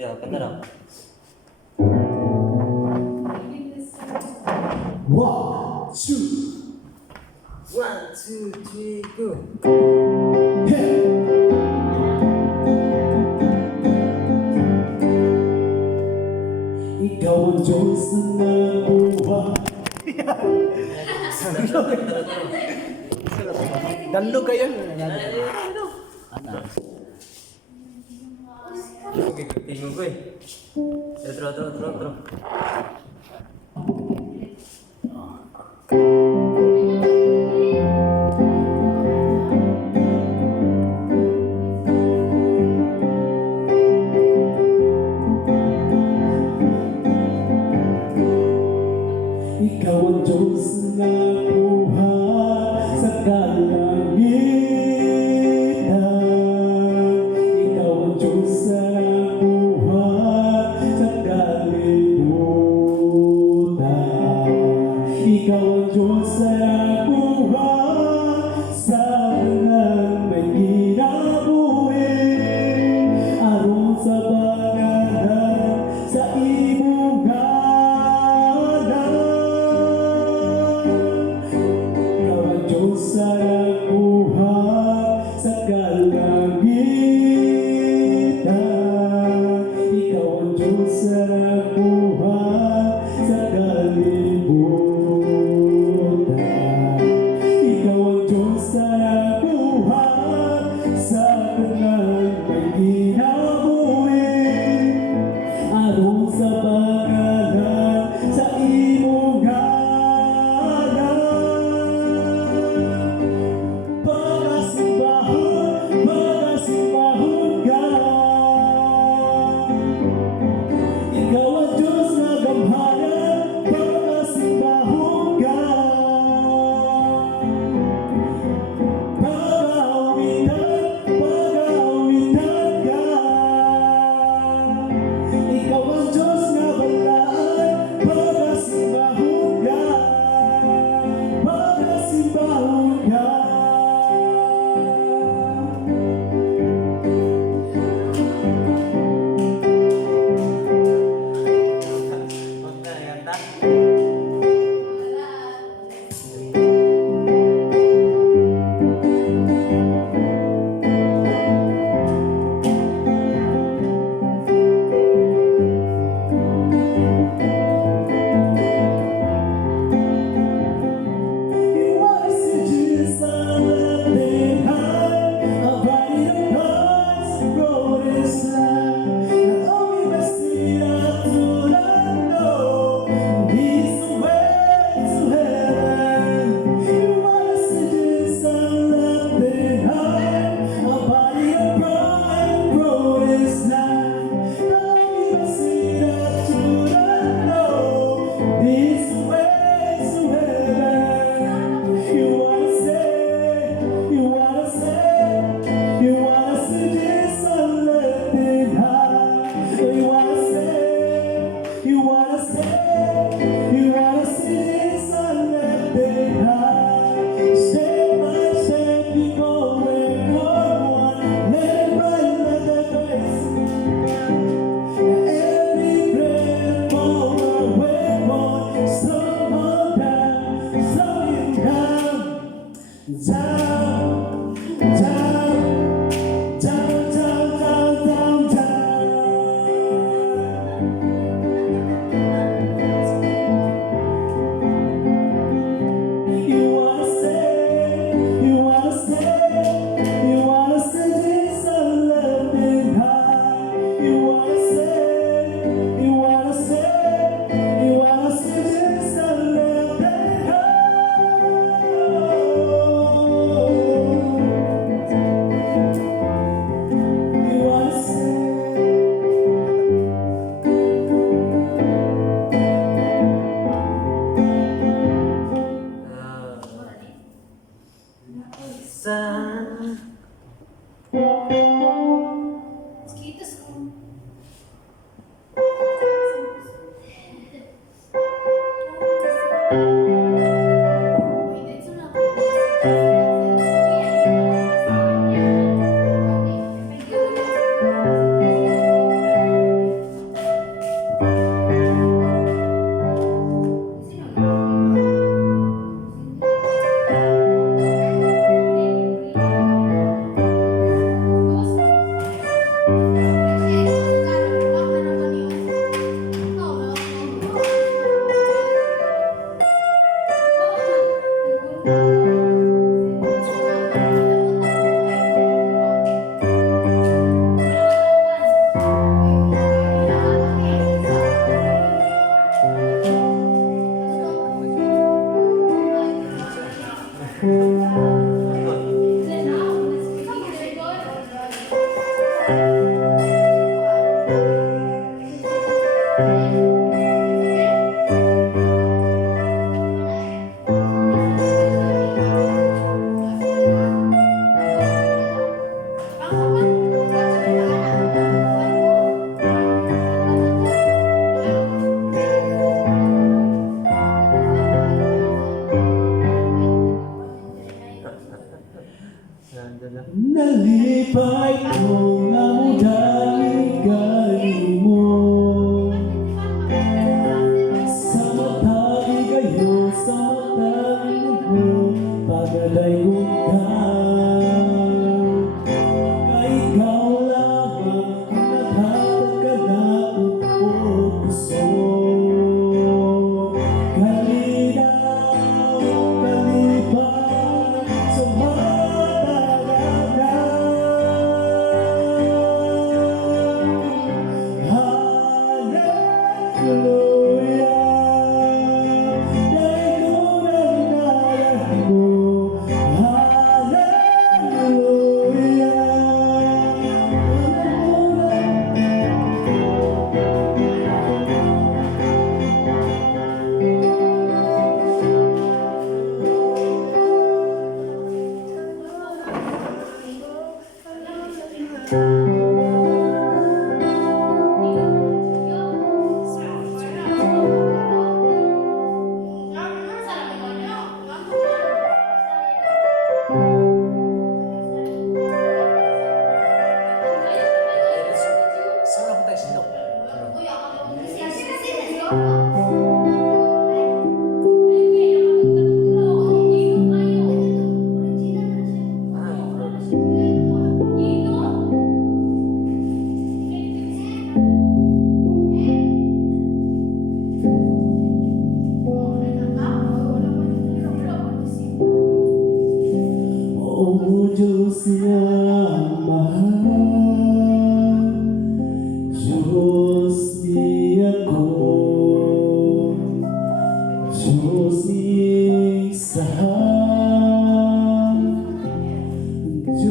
야, 끝내라. 와, 쭈. 원, 투, 쓰 고. 헤. 겨울 좋은 나무와 날로 가요. 날로. Oke, tinggal gue. Ya, terus, terus, terus, terus. sun.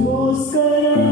Dost karar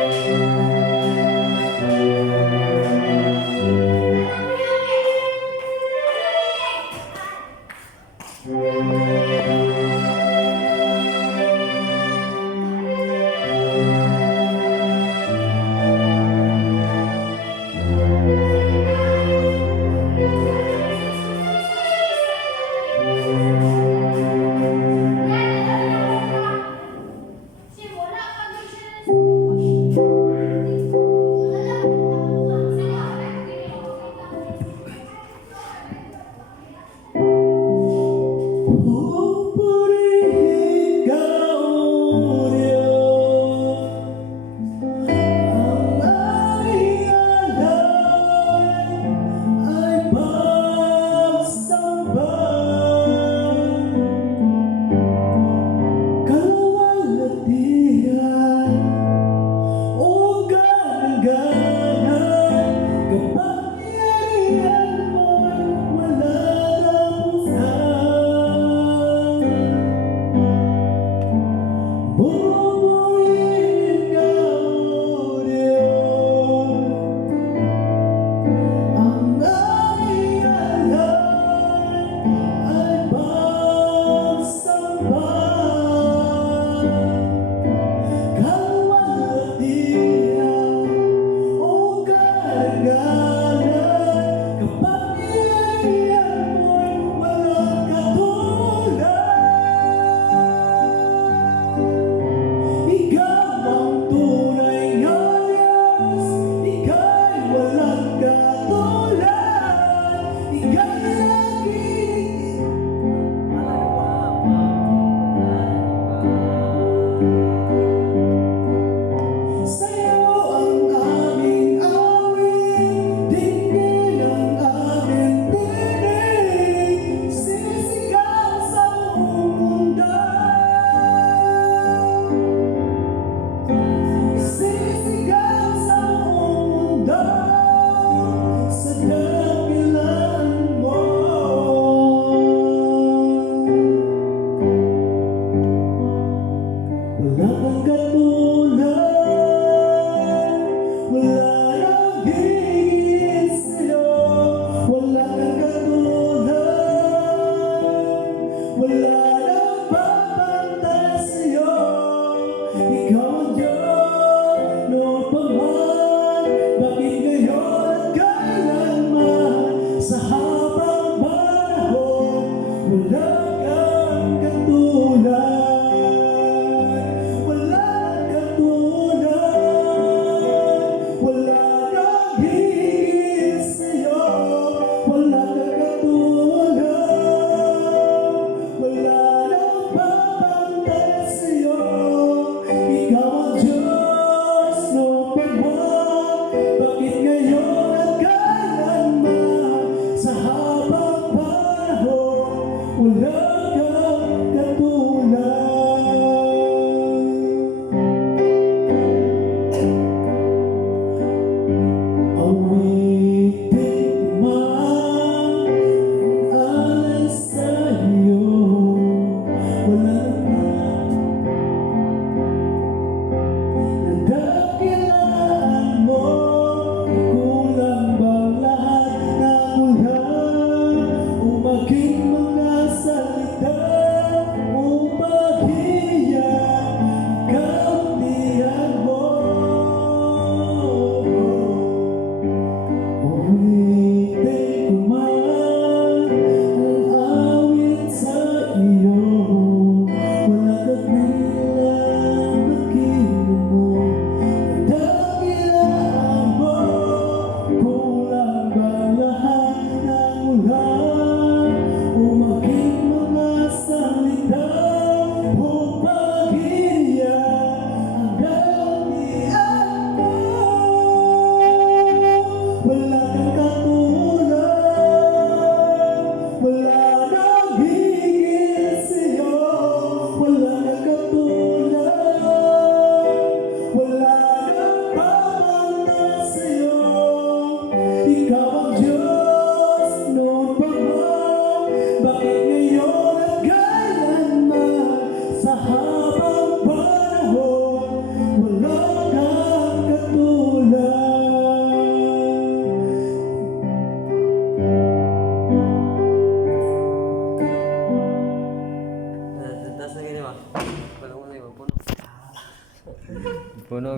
Thank you.